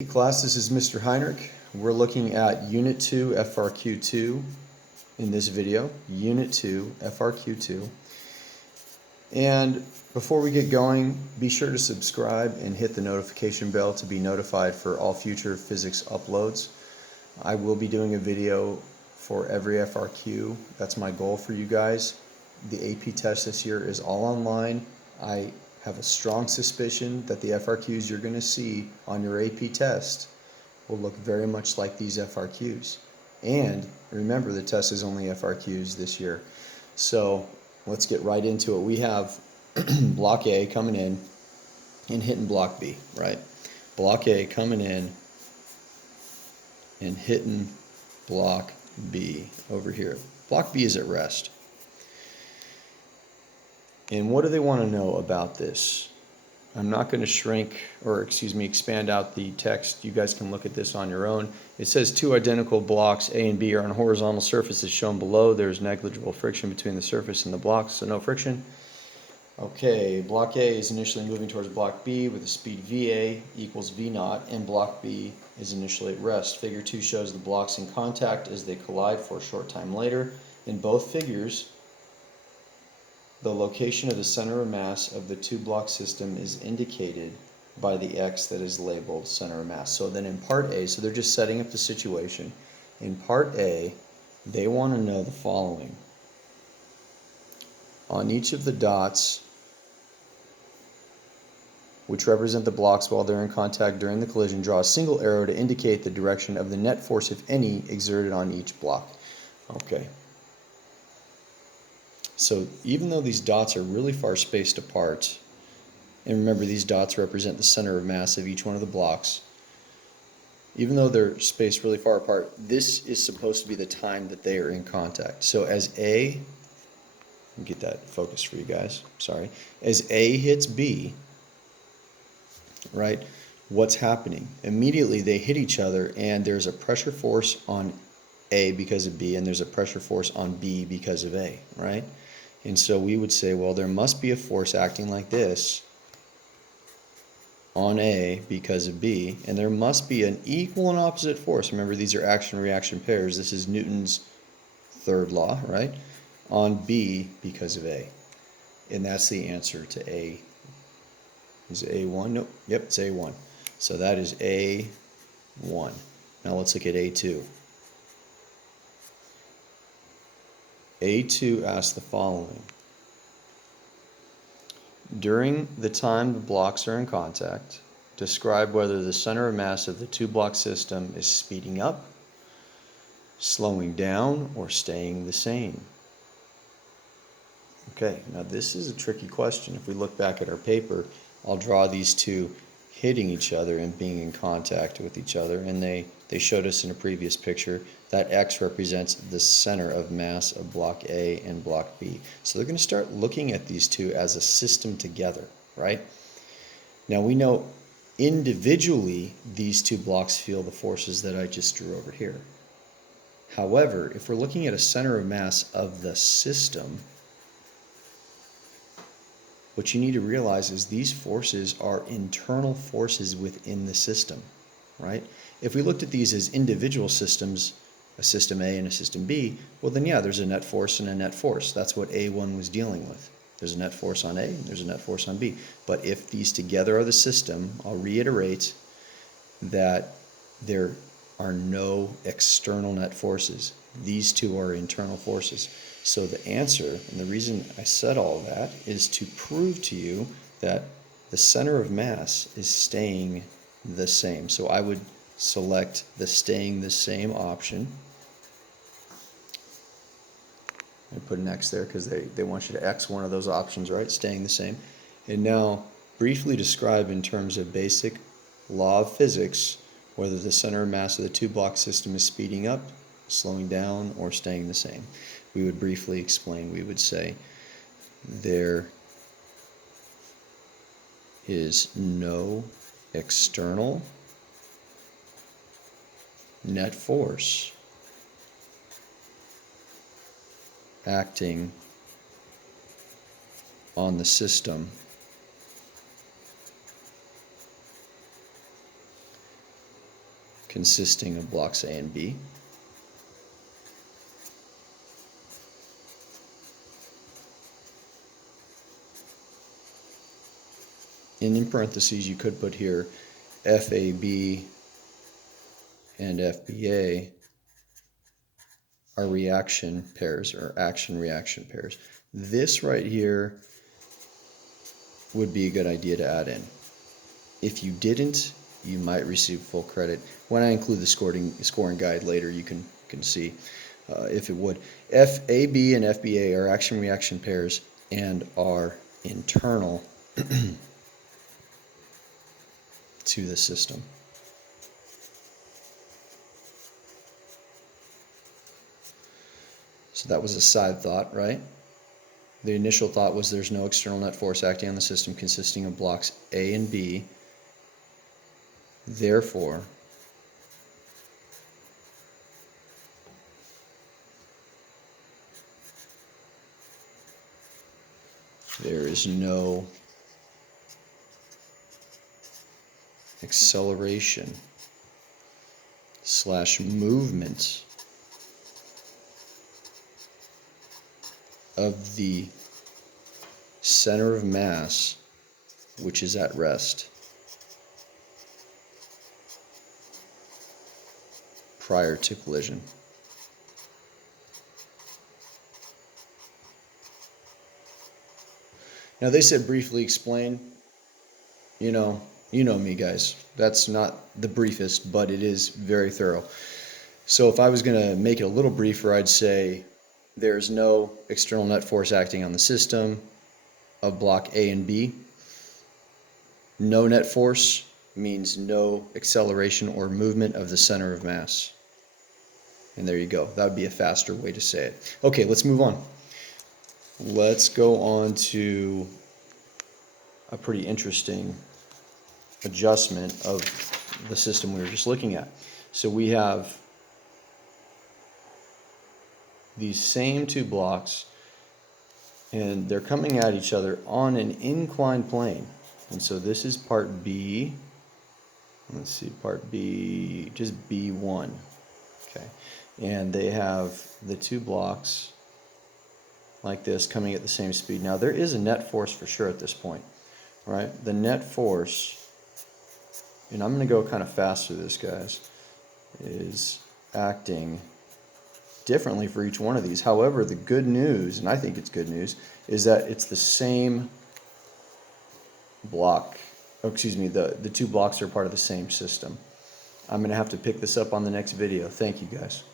Hey class, this is Mr. Heinrich. We're looking at Unit 2 FRQ2 in this video, Unit 2 FRQ2. And before we get going, be sure to subscribe and hit the notification bell to be notified for all future physics uploads. I will be doing a video for every FRQ. That's my goal for you guys. The AP test this year is all online. I have a strong suspicion that the FRQs you're going to see on your AP test will look very much like these FRQs. And remember, the test is only FRQs this year. So let's get right into it. We have block A coming in and hitting block B, right? Block A coming in and hitting block B over here. Block B is at rest. And what do they want to know about this? I'm not going to expand out the text. You guys can look at this on your own. It says two identical blocks, A and B, are on horizontal surfaces shown below. There's negligible friction between the surface and the blocks, so no friction. Okay, block A is initially moving towards block B with the speed VA equals V naught, and block B is initially at rest. Figure 2 shows the blocks in contact as they collide for a short time later. In both figures, the location of the center of mass of the two-block system is indicated by the X that is labeled center of mass. So then in part A, so they're just setting up the situation. In part A, they want to know the following. On each of the dots, which represent the blocks while they're in contact during the collision, draw a single arrow to indicate the direction of the net force, if any, exerted on each block. Okay. So even though these dots are really far spaced apart, and remember these dots represent the center of mass of each one of the blocks, even though they're spaced really far apart, this is supposed to be the time that they are in contact. So as A, let me get that focused for you guys, sorry. As A hits B, right, what's happening? Immediately they hit each other and there's a pressure force on A because of B, and there's a pressure force on B because of A, right? And so we would say, well, there must be a force acting like this on A because of B, and there must be an equal and opposite force. Remember, these are action-reaction pairs. This is Newton's third law, right? On B because of A. And that's the answer to A. Is it A1? Nope. Yep, it's A1. So that is A1. Now let's look at A2. A2 asks the following. During the time the blocks are in contact, describe whether the center of mass of the two-block system is speeding up, slowing down, or staying the same. Okay, now this is a tricky question. If we look back at our paper, I'll draw these two hitting each other and being in contact with each other, and they showed us in a previous picture that X represents the center of mass of block A and block B. So they're going to start looking at these two as a system together, right? Now we know individually these two blocks feel the forces that I just drew over here. However, if we're looking at a center of mass of the system, what you need to realize is these forces are internal forces within the system, right? If we looked at these as individual systems, a system A and a system B, well then yeah, there's a net force and a net force. That's what A1 was dealing with. There's a net force on A, and there's a net force on B. But if these together are the system, I'll reiterate that there are no external net forces. These two are internal forces. So the answer, and the reason I said all that, is to prove to you that the center of mass is staying the same. So I would select the staying the same option. I put an X there because they want you to X one of those options, right? Staying the same. And now briefly describe in terms of basic law of physics whether the center of mass of the two-block system is speeding up, slowing down, or staying the same. We would briefly explain. We would say there is no external net force acting on the system consisting of blocks A and B. And in parentheses, you could put here FAB and FBA are reaction pairs or action-reaction pairs. This right here would be a good idea to add in. If you didn't, you might receive full credit. When I include the scoring guide later, you can see if it would. FAB and FBA are action-reaction pairs and are internal to the system. So that was a side thought, right? The initial thought was there's no external net force acting on the system consisting of blocks A and B. Therefore, there is no acceleration / movement of the center of mass, which is at rest, prior to collision. Now they said briefly explain. You know me, guys. That's not the briefest, but it is very thorough. So if I was going to make it a little briefer, I'd say there's no external net force acting on the system of block A and B. No net force means no acceleration or movement of the center of mass. And there you go. That would be a faster way to say it. Okay, let's move on. Let's go on to a pretty interesting adjustment of the system we were just looking at. So we have these same two blocks, and they're coming at each other on an inclined plane. And so this is part B. Let's see, part B, just B1. Okay. And they have the two blocks like this coming at the same speed. Now there is a net force for sure at this point, right? The net force, and I'm going to go kind of fast through this, guys, is acting differently for each one of these. However, the good news, and I think it's good news, is that it's the same block. Oh, excuse me, the two blocks are part of the same system. I'm going to have to pick this up on the next video. Thank you, guys.